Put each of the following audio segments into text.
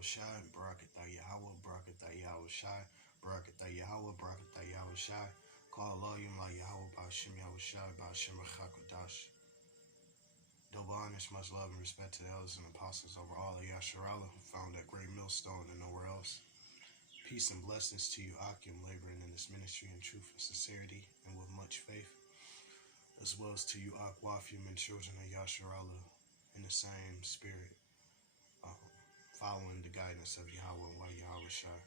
Shai, Barakatah Yahweh, Barakatah Yahweh Shai, Barakatah Yahweh, Barakatah Yahweh Shai. Call Allah Yum La Yahweh, Ba'ashem Yahweh Shai, Ba'ashem Rechakodash. Double honors, much love and respect to the elders and apostles over all of Yasharala who found that great millstone and nowhere else. Peace and blessings to you, Akim, laboring in this ministry in truth and sincerity and with much faith, as well as to you, Akwafim, and children of Yasharala in the same spirit, following the guidance of Yahweh and Yahweh Shai.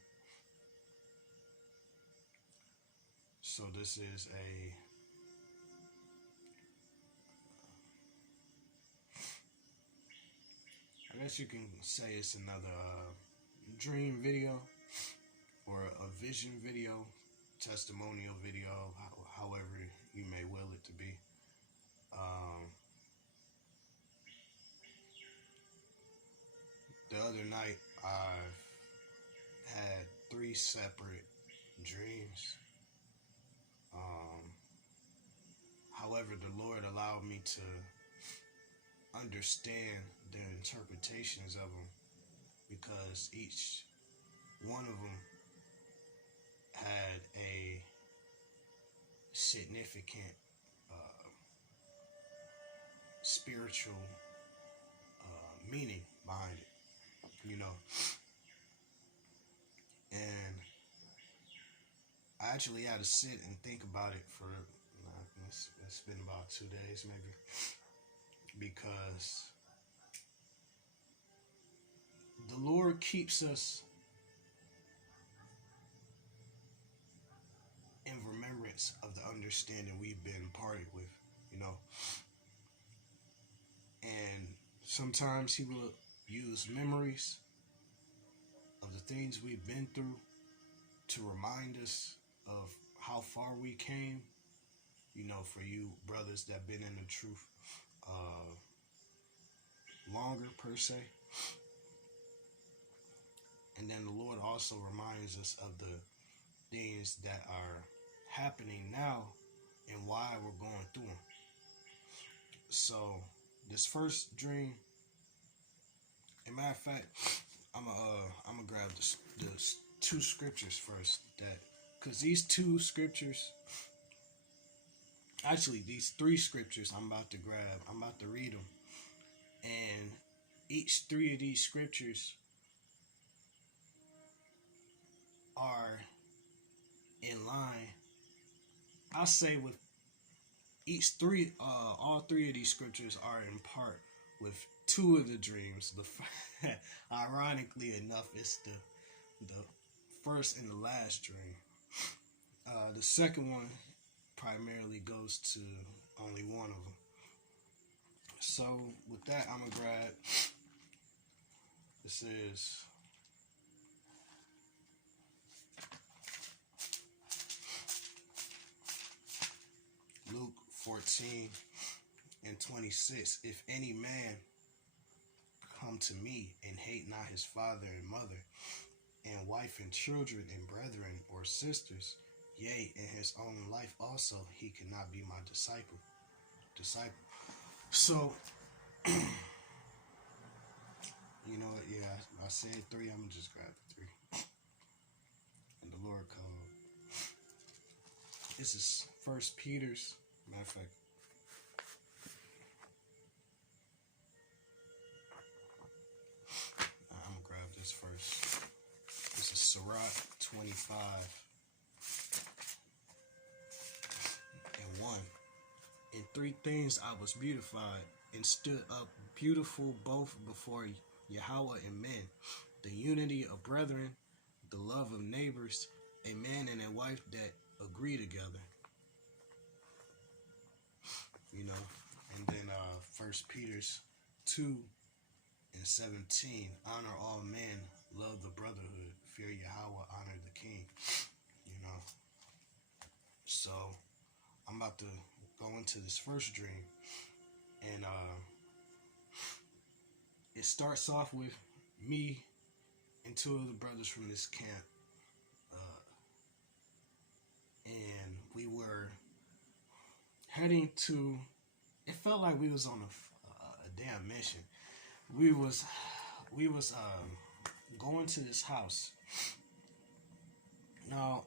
So this is I guess you can say it's another dream video or a vision video, testimonial video, however you may will it to be. The other night I've had 3 separate dreams. However, the Lord allowed me to understand the interpretations of them because each one of them had a significant spiritual meaning behind it, you know. And I actually had to sit and think about it for it's been about 2 days maybe, because the Lord keeps us in remembrance of the understanding we've been imparted with, you know. And sometimes He will use memories of the things we've been through to remind us of how far we came, you know, for you brothers that been in the truth longer per se. And then the Lord also reminds us of the things that are happening now and why we're going through them. So this first dream, as a matter of fact, I'm gonna grab the 2 scriptures first, that because these 2 scriptures, actually these 3 scriptures I'm about to read them, and each 3 of these scriptures are in line, I'll say, with each 3, all 3 of these scriptures are in part with 2 of the dreams. Ironically enough, it's the first and the last dream. The second one primarily goes to only one of them. So with that, I'm gonna grab, this is Luke 14:26. If any man come to me and hate not his father and mother, and wife and children and brethren or sisters, yea, in his own life also, he cannot be my disciple. So, you know, yeah, I said 3. I'm gonna just grab the 3. And the Lord called. This is 1 Peter's. Matter of fact, I'm gonna grab this first. This is Sirach 25:1. In 3 things I was beautified and stood up beautiful both before Yahweh and men: the unity of brethren, the love of neighbors, a man and a wife that agree together. You know, and then 1 Peter's 2:17. Honor all men, love the brotherhood, fear Yahweh, honor the king. You know, so I'm about to go into this first dream, and it starts off with me and 2 of the brothers from this camp, and we were heading to, it felt like we was on a damn mission. We was going to this house. Now,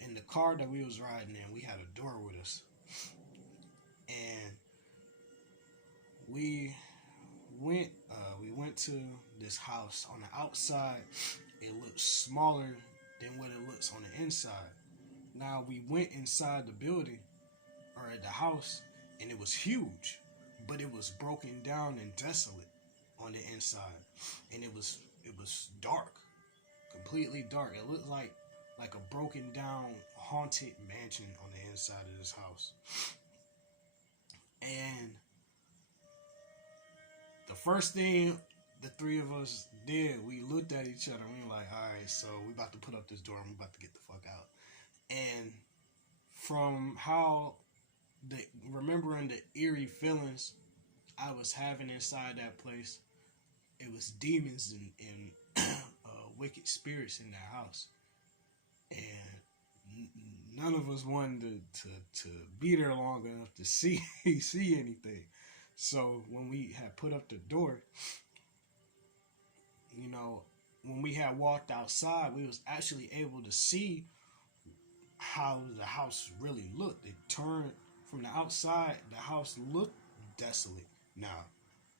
in the car that we was riding in, we had a door with us, and we went to this house. On the outside, it looked smaller than what it looks on the inside. Now we went inside the building or at the house, and it was huge, but it was broken down and desolate on the inside, and it was dark, completely dark. It looked like a broken down haunted mansion on the inside of this house. And the first thing the three of us did, we looked at each other and we were like, all right, so we about to put up this door and we about to get the fuck out. And from how remembering the eerie feelings I was having inside that place, it was demons and wicked spirits in that house. And none of us wanted to be there long enough to see anything. So when we had put up the door, when we had walked outside, we was actually able to see how the house really looked. It turned from the outside, the house looked desolate now.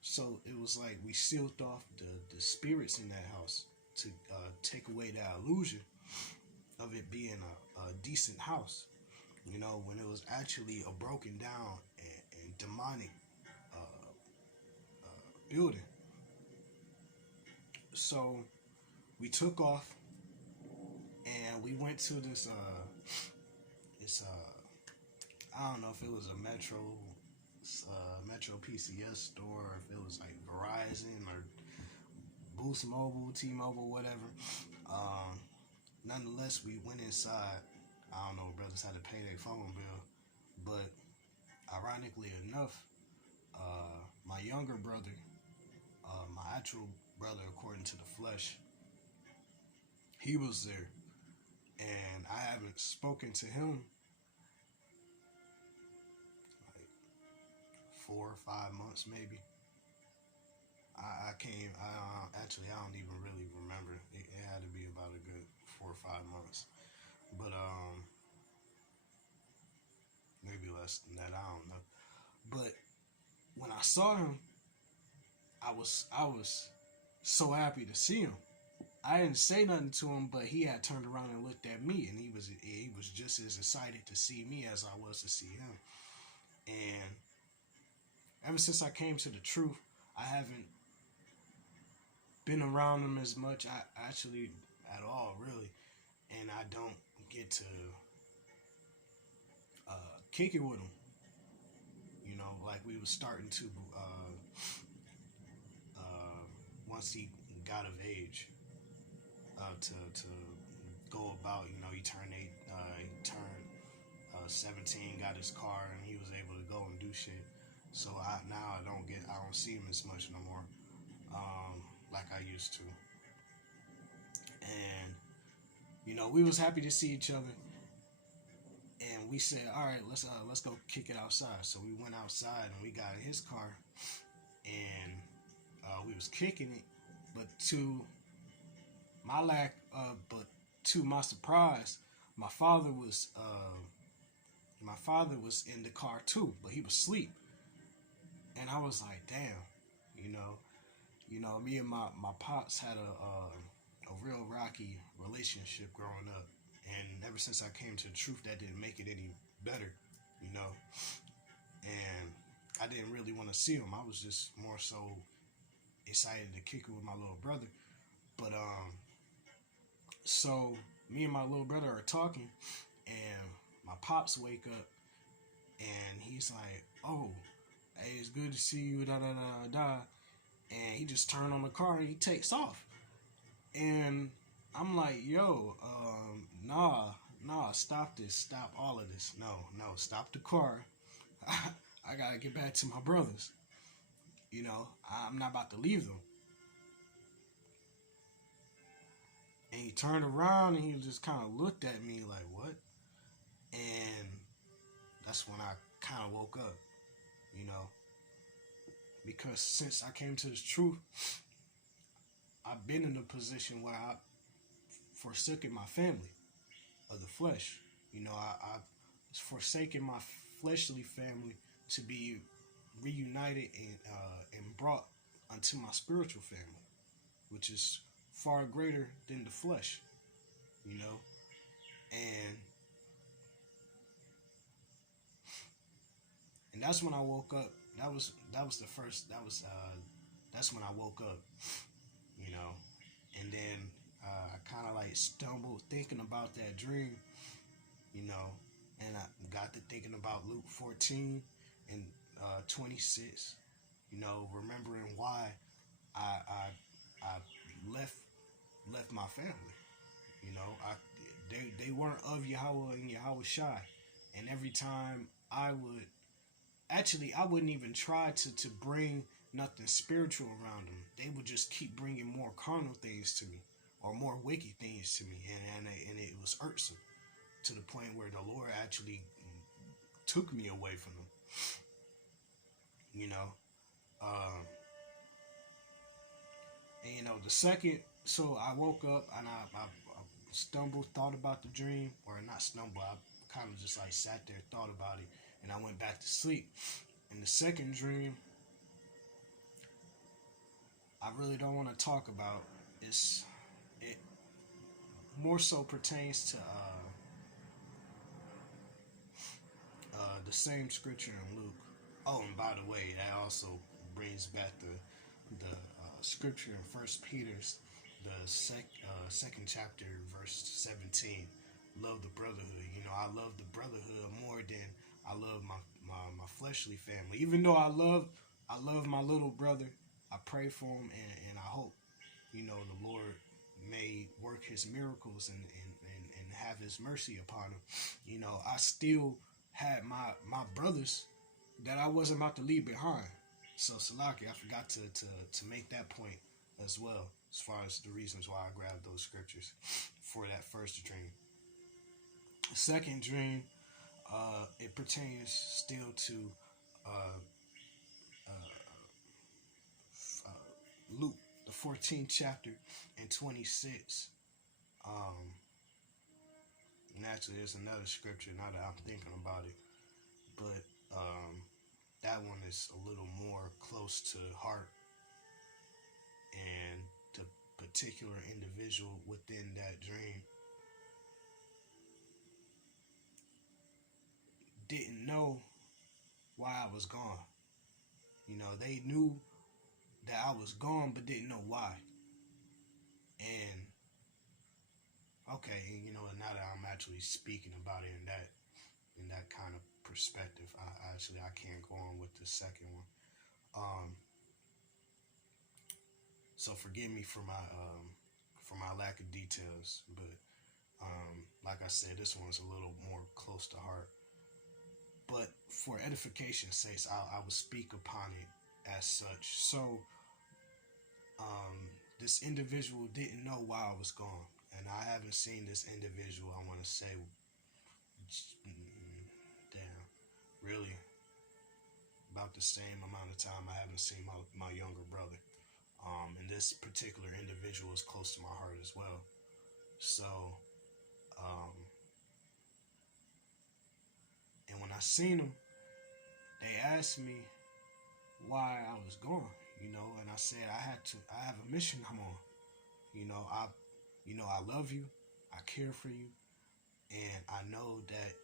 So it was like we sealed off the spirits in that house to take away that illusion of it being a decent house. When it was actually a broken down and demonic building. So we took off and we went to this I don't know if it was a Metro PCS store, or if it was like Verizon or Boost Mobile, T-Mobile, whatever. Nonetheless, we went inside. I don't know, brothers had to pay their phone bill, but ironically enough, my younger brother, my actual brother according to the flesh, he was there, and I haven't spoken to him like 4 or 5 months maybe. I don't even really remember. It had to be about a good 4 or 5 months, but maybe less than that. I don't know. But when I saw him, I was so happy to see him. I didn't say nothing to him, but he had turned around and looked at me, and he was just as excited to see me as I was to see him. And ever since I came to the truth, I haven't been around him as much, actually at all, really. And I don't get to kick it with him. Like we was starting to once he got of age to go about. He turned 17, got his car, and he was able to go and do shit. So I don't see him as much no more, like I used to. And we was happy to see each other, and we said, all right, let's go kick it outside. So we went outside and we got in his car, and we was kicking it, but to my surprise, my father was in the car too, but he was asleep. And I was like, damn, me and my pops had a real rocky relationship growing up, and ever since I came to the truth, that didn't make it any better, and I didn't really want to see him. I was just more so excited to kick it with my little brother. But so me and my little brother are talking, and my pops wake up, and he's like, oh, hey, it's good to see you, da da da da. And he just turned on the car and he takes off. And I'm like, yo, nah, stop this, stop all of this. No, stop the car. I gotta get back to my brothers. I'm not about to leave them. And he turned around and he just kind of looked at me like, what? And that's when I kind of woke up, because since I came to this truth, I've been in a position where I forsaken my family of the flesh. I forsaken my fleshly family to be reunited and brought unto my spiritual family, which is far greater than the flesh. You know, and that's when I woke up. That was the first. That's when I woke up. You know, and then I kind of like stumbled thinking about that dream. You know, and I got to thinking about Luke 14 and 26. You know, remembering why I left my family. You know, they weren't of Yahweh and Yahweh Shai, and every time I wouldn't even try to bring nothing spiritual around them. They would just keep bringing more carnal things to me or more wicked things to me, and it was irksome to the point where the Lord actually took me away from them. You know, um, and the second, so I woke up and I stumbled, thought about the dream, or not stumbled. I kind of just like sat there, thought about it, and I went back to sleep. In the second dream, I really don't want to talk about. It more so pertains to the same scripture in Luke. Oh, and by the way, that also brings back the scripture in First Peter's second chapter, verse 17. Love the brotherhood. I love the brotherhood more than I love my fleshly family. Even though I love my little brother, I pray for him, and I hope the Lord may work His miracles and have His mercy upon him. I still had my brothers that I wasn't about to leave behind. So Salaki, I forgot to make that point as well, as far as the reasons why I grabbed those scriptures for that first dream. The second dream, it pertains still to uh, Luke, the 14th chapter and 26. Um, and actually, there's another scripture now that I'm thinking about it, but that one is a little more close to heart, and the particular individual within that dream didn't know why I was gone. They knew that I was gone, but didn't know why. And okay, now that I'm actually speaking about it in that kind of perspective, I can't go on with the second one. So forgive me for my lack of details, but like I said, this one's a little more close to heart. But for edification's sake, I will speak upon it as such. So this individual didn't know why I was gone, and I haven't seen this individual. I want to say, damn, really, about the same amount of time I haven't seen my younger brother. And this particular individual is close to my heart as well. So, and when I seen him, they asked me why I was gone, and I said I have a mission I'm on. I love you, I care for you, and I know that